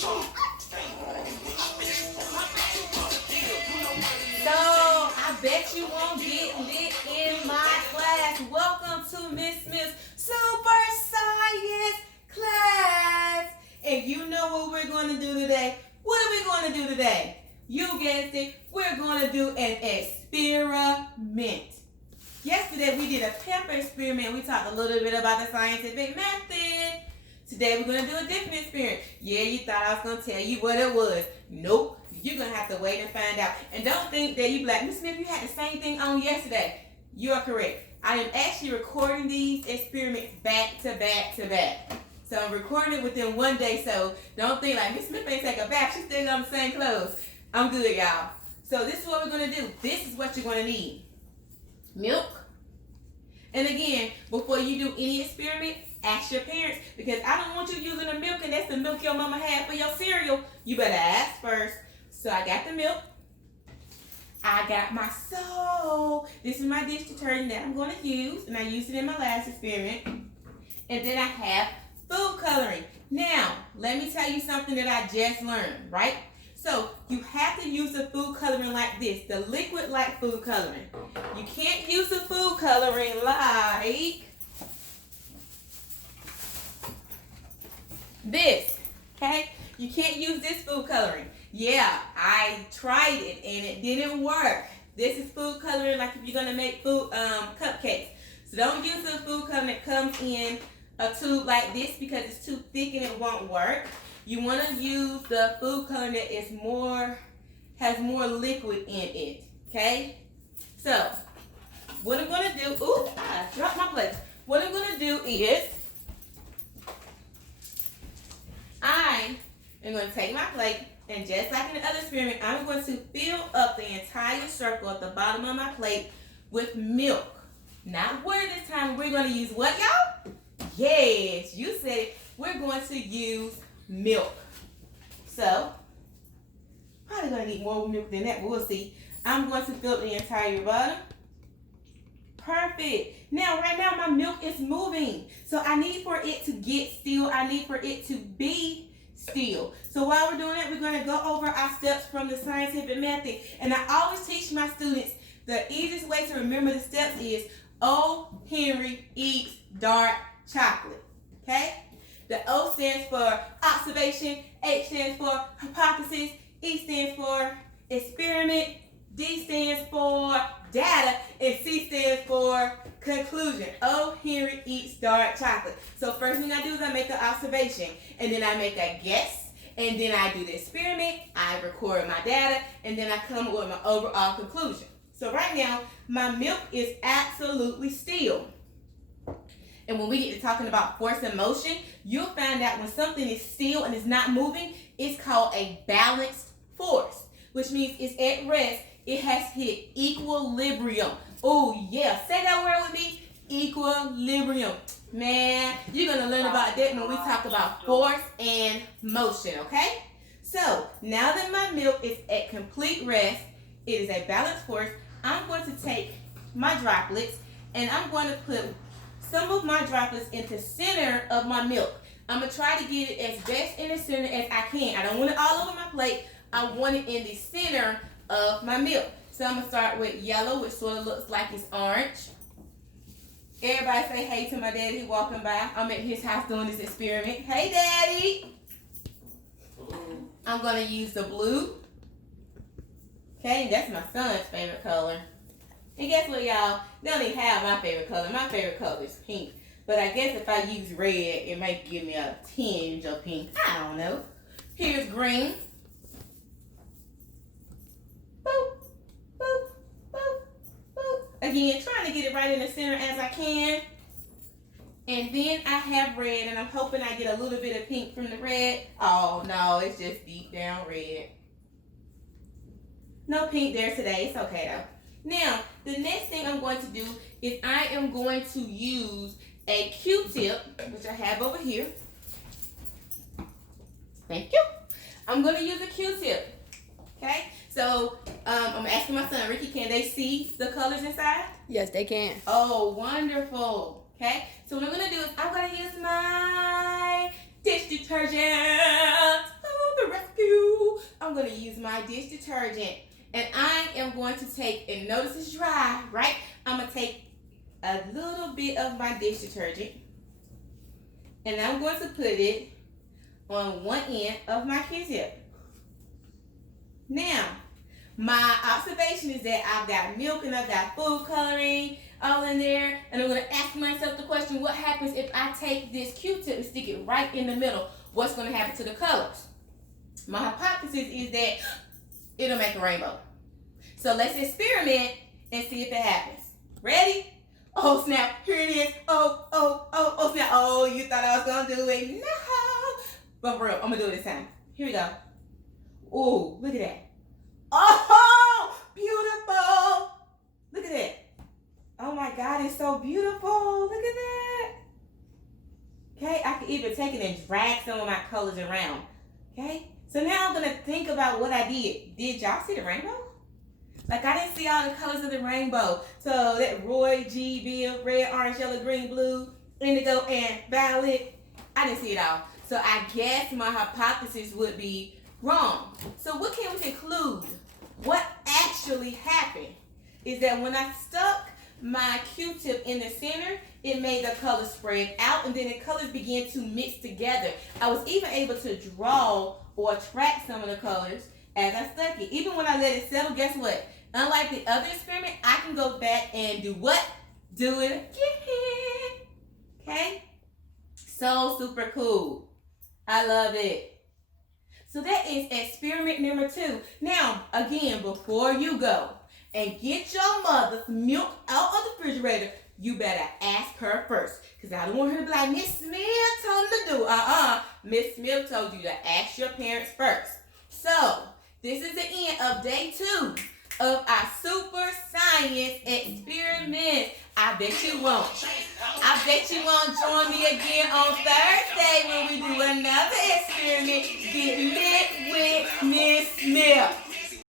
So, I bet you won't get lit in my class. Welcome to Miss Smith's Super Science class. And you know what we're going to do today? What are we going to do today? You guessed it. We're going to do an experiment. Yesterday we did a pepper experiment. We talked a little bit about the scientific method. Today we're going to do a different experiment. Yeah, you thought I was going to tell you what it was. Nope. You're going to have to wait and find out. And don't think that you be like, Miss Smith, you had the same thing on yesterday. You are correct. I am actually recording these experiments back to back to back. So I'm recording it within one day. So don't think like, Miss Smith ain't take a bath. She still got the same clothes. I'm good, y'all. So this is what we're going to do. This is what you're going to need. Milk. And again, before you do any experiment, ask your parents, because I don't want you using the milk and that's the milk your mama had for your cereal. You better ask first. So I got the milk. I got my soap. This is my dish detergent that I'm going to use, and I used it in my last experiment. And then I have food coloring. Now, let me tell you something that I just learned, right? So you have to use the food coloring like this, the liquid like food coloring. You can't use the food coloring like this, okay? You can't use this food coloring. Yeah, I tried it and it didn't work. This is food coloring like if you're gonna make food cupcakes. So don't use the food coloring that comes in a tube like this because it's too thick and it won't work. You want to use the food coloring that has more liquid in it, okay? So, what I'm going to do, I dropped my plate. What I'm going to do is, I am going to take my plate, and just like in the other experiment, I'm going to fill up the entire circle at the bottom of my plate with milk. Not water this time. We're going to use what, y'all? Yes, you said it. We're going to use milk. So, probably going to need more milk than that, but we'll see. I'm going to fill up the entire bottom. Perfect. Now, right now, my milk is moving. So, I need for it to get still. I need for it to be still. So, while we're doing that, we're going to go over our steps from the scientific method. And I always teach my students the easiest way to remember the steps is O. Henry eats dark chocolate. Okay? The O stands for observation, H stands for hypothesis, E stands for experiment, D stands for data, and C stands for conclusion. O. Henry eats dark chocolate. So first thing I do is I make an observation, and then I make a guess, and then I do the experiment, I record my data, and then I come up with my overall conclusion. So right now, my milk is absolutely still. And when we get to talking about force and motion, you'll find out when something is still and is not moving, it's called a balanced force, which means it's at rest. It has hit equilibrium. Oh, yeah. Say that word with me. Equilibrium. Man, you're going to learn about that when we talk about force and motion, okay? So, now that my milk is at complete rest, it is a balanced force, I'm going to take my droplets and I'm going to put some of my droplets in the center of my milk. I'm going to try to get it as best in the center as I can. I don't want it all over my plate. I want it in the center of my milk. So I'm going to start with yellow, which sort of looks like it's orange. Everybody say hey to my daddy walking by. I'm at his house doing this experiment. Hey, Daddy. I'm going to use the blue. Okay, that's my son's favorite color. And guess what, y'all? They don't even have my favorite color. My favorite color is pink. But I guess if I use red, it might give me a tinge of pink. I don't know. Here's green. Boop, boop, boop, boop. Again, trying to get it right in the center as I can. And then I have red, and I'm hoping I get a little bit of pink from the red. Oh, no, it's just deep down red. No pink there today. It's okay, though. Now, the next thing I'm going to do is I am going to use a Q-tip, which I have over here. Thank you. I'm going to use a Q-tip. Okay? So, I'm asking my son, Ricky, can they see the colors inside? Yes, they can. Oh, wonderful. Okay? So, what I'm going to do is I'm going to use my dish detergent. Oh, I'm going to use my dish detergent. And I am going to take, and notice it's dry, right? I'm going to take a little bit of my dish detergent. And I'm going to put it on one end of my Q-tip. Now, my observation is that I've got milk and I've got food coloring all in there. And I'm going to ask myself the question, what happens if I take this Q-tip and stick it right in the middle? What's going to happen to the colors? My hypothesis is that it'll make a rainbow. So let's experiment and see if it happens. Ready? Oh snap, here it is. Oh snap. Oh, you thought I was going to do it. No. But for real, I'm going to do it this time. Here we go. Oh, look at that. Oh, beautiful. Look at that. Oh my God, it's so beautiful. Look at that. Okay, I can even take it and drag some of my colors around. Okay, so now I'm going to think about what I did. Did y'all see the rainbow? Like, I didn't see all the colors of the rainbow. So that Roy G. Biv, red, orange, yellow, green, blue, indigo, and violet, I didn't see it all. So I guess my hypothesis would be wrong. So what can we conclude? What actually happened is that when I stuck my Q-tip in the center, it made the colors spread out, and then the colors began to mix together. I was even able to draw or track some of the colors as I stuck it. Even when I let it settle, guess what? Unlike the other experiment, I can go back and do what? Do it again. Okay? So super cool. I love it. So that is experiment number 2. Now, again, before you go and get your mother's milk out of the refrigerator, you better ask her first. Because I don't want her to be like, Miss Smith told me to do. Miss Smith told you to ask your parents first. So, this is the end of day 2 of our super science experiment. I bet you won't. I bet you won't join me again on Thursday when we do another experiment. Get lit.